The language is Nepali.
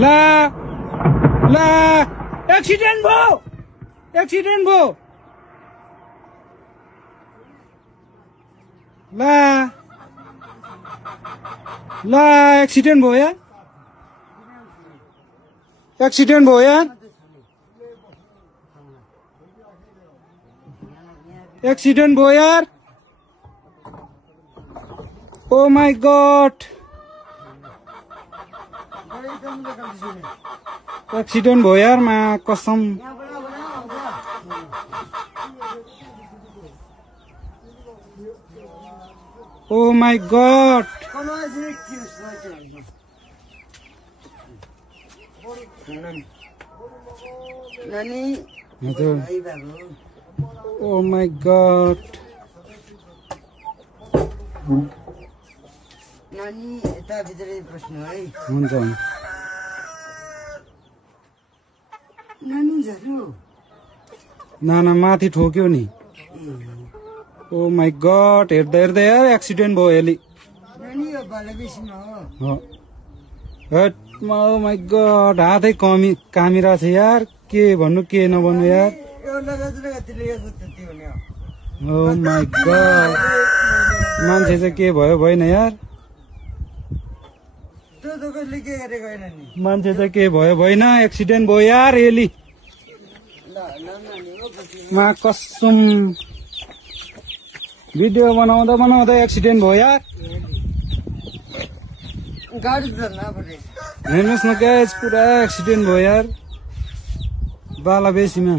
ला ला एक्सिडेन्ट भयो ला ला एक्सिडेन्ट भयो यार एक्सिडेन्ट भयो यार ओ माय गॉड एक्सिडेन्ट भयो यार मा कसम oh my God oh my God नानी यता भित्रै प्रश्न है हुन्छ नानी झर्यो नाना माथि ठोक्यो नि ओ माय गॉड हेर्दा हेर्दा यार एक्सिडेन्ट भयो एली नानी यो बालबेसीमा हो हट ओ माय गॉड हातै कामिरा छ यार के भन्नु के नभन्नु यार यो लगातिर यो त्यति हुने हो ओ माय गॉड मान्छे चाहिँ के भयो भएन यार त्यो त कसले के गरेको होइन नि मान्छे चाहिँ के भयो भएन एक्सिडेन्ट भयो यार एली मा कसम भिडियो बनाउँदा एक्सिडेन्ट भयो यार गाडी चल्न पर्ने हेर्नुहोस् न गाइस पुरा एक्सिडेन्ट भयो यार बालाबेसीमा